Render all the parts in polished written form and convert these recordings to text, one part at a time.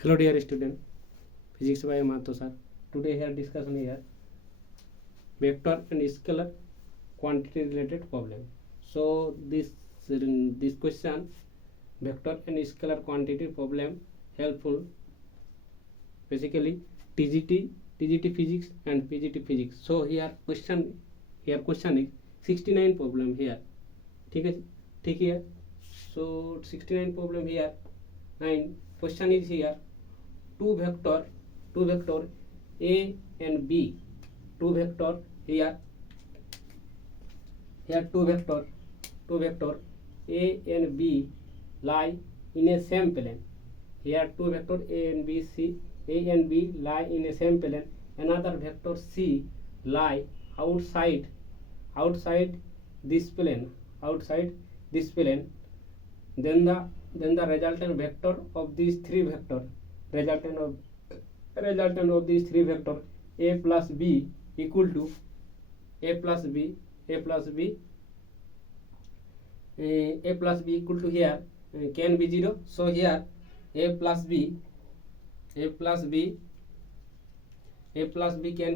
Hello dear student, physics by Mato sir. Today here discussion here vector and scalar quantity related problem. So this question vector and scalar quantity problem helpful basically TGT physics and PGT physics. So here question is 69 problem here. ठीक है. So 69 problem here. 9 question is here. two vector A and B, two vector here two vector A and B lie in a same plane. Here two vector A and B lie in a same plane. Another vector C lie outside this plane. Then the resultant vector of these three vector, resultant of these three vector A plus B equal to A plus B equal to here can be 0. So here A plus B can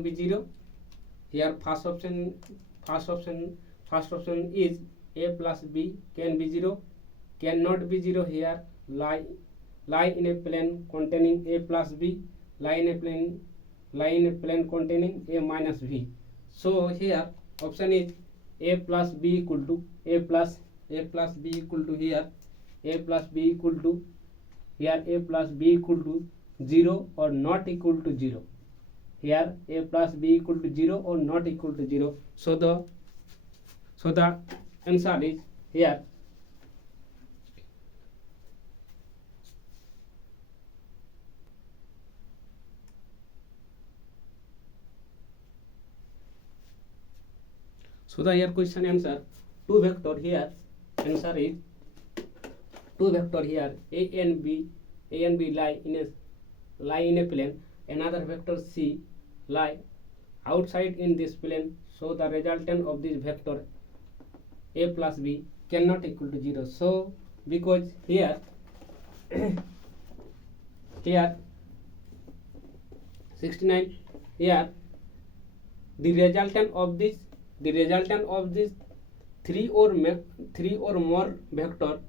be 0. Here first option is A plus B can be 0. Cannot be 0 here. Lie in a plane containing A plus B, lie in a plane containing A minus B. So here option is A plus B equal to A plus B equal to here A plus B equal to here A plus B equal to 0 or not equal to 0. Here A plus B equal to 0 or not equal to 0. So the answer is here. So the here question answer two vector here answer is two vector here A and B lie in a plane. Another vector C lie outside in this plane. So the resultant of this vector A plus B cannot equal to 0. So because here here 69 here the resultant of this three or more vector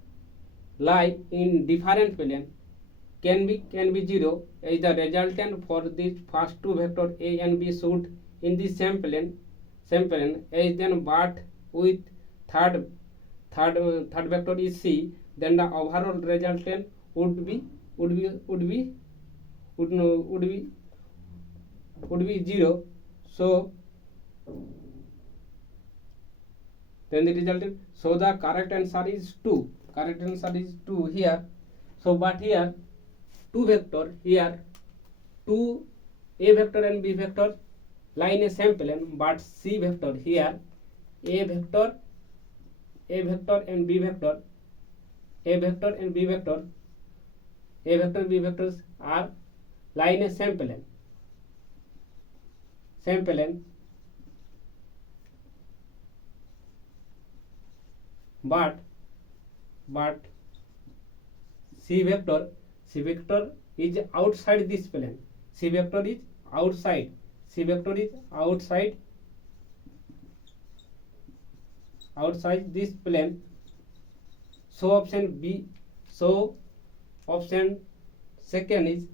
lie in different plane can be 0 as the resultant for these first two vector A and B should in the same plane as then, but with third vector is C, then the overall resultant would be 0. So then the resultant, so the correct answer is 2 here. So but here two vector here two A vector and B vector lie in a same plane, but C vector here A vector and B vector B vectors are lie in a same plane but C vector is outside this plane. C vector is outside this plane. So option second is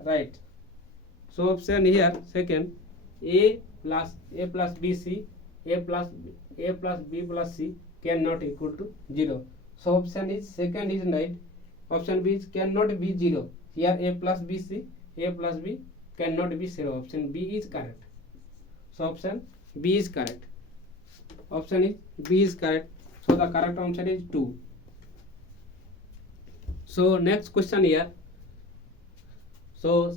right. So option here second A plus B C A plus B plus C cannot equal to 0. So option is second is right. Option B is cannot be 0. Here A plus B cannot be 0. Option B is correct. So option B is correct. So the correct answer is 2. So next question here. So